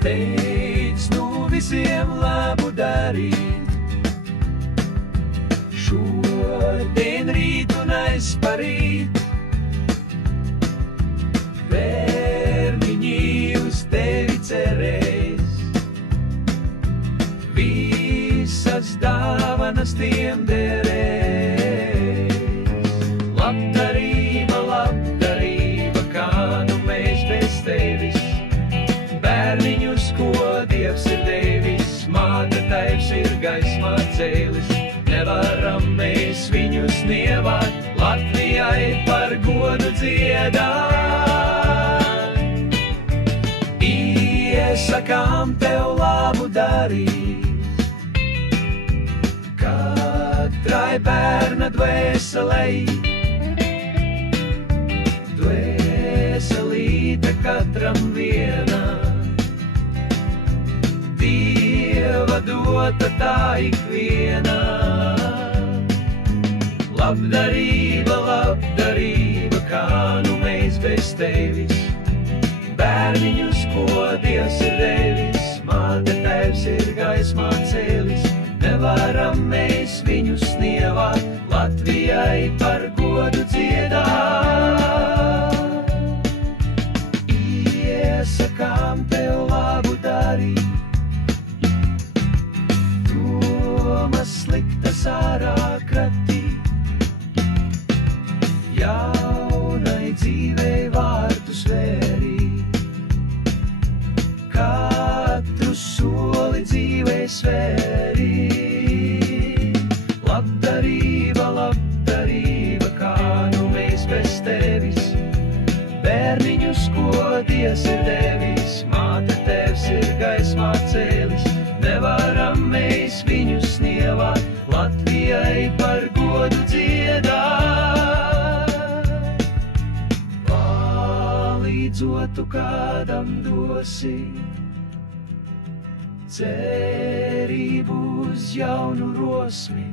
Steidz nu visiem labu darīt. Šodien, rīt un aizparīt. Bērniņi uz tevi cerēs. Visas dāvanas tiem derēs. Labdarība, labdarība, kā nu mēs bez tevis. Bērniņus, ko Dievs ir devis, māte tēvs ir gaismā cēlis. Nevaram mēs viņus nievāt, Latvijai par godu dziedāt. Iesakām tev labu darīt, katrai bērna dvēselei. Dvēselīte katram viena, Dieva dota tā ikviena. Labdarība, labdarība, kā nu mēs bez tevis. Bērniņus, ko Dievs ir devis, māte tēvs ir gaismā cēlis. Nevaram mēs viņus nievāt, Latvijai par godu dziedāt. Iesakām tev labu darīt, domas sliktas ārā kratīt. Jaunai dzīvei vārtus vērīt, katru soli dzīvei svērīt. Labdarība, labdarība, kā nu mēs bez tevis. Bērniņus, ko Dievs ir devis, māte tēvs ir gaismā cēlis. Nevaram mēs viņus nievāt, Latvijai par godu dziedāt. Palīdzot tu kādam dosi, cerību uz jaunu rosmi.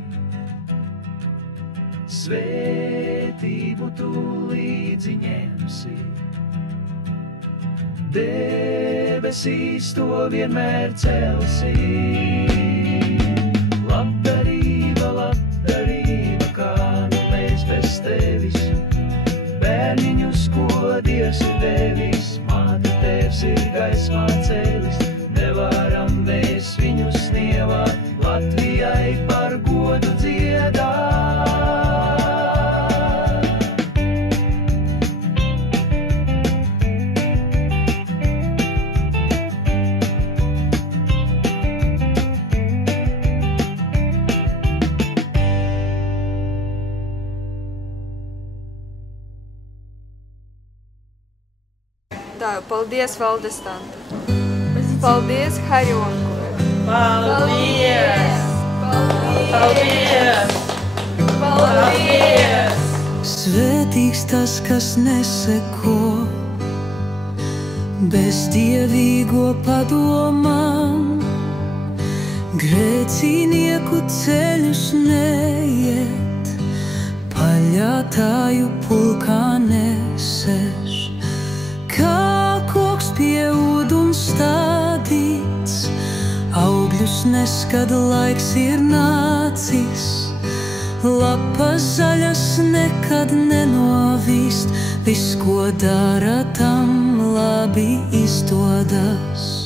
Svētību tu līdzi ņemsi, debesīs to vienmēr celsi. Labdarība, labdarība, kā nu mēs bez tevis. Bērniņus, ko Dievs ir devis, māte tēvs ir gaismā cēlis. Nevaram mēs viņus nievāt, Latvijai par godu dziedāt. Paldies, Valdes tante. Paldies, Harjonkuve. Paldies! Paldies! Paldies! Svētīgs tas, kas neseko bez dievīgo padomām, grēcinieku ceļus neiet, paļātāju pulkā nesēž. Kā koks pie ūdens stādīts, augļus nes, kad laiks ir nācis. Lapas zaļas nekad nenovīst, viss, ko dara, tam labi izdodas.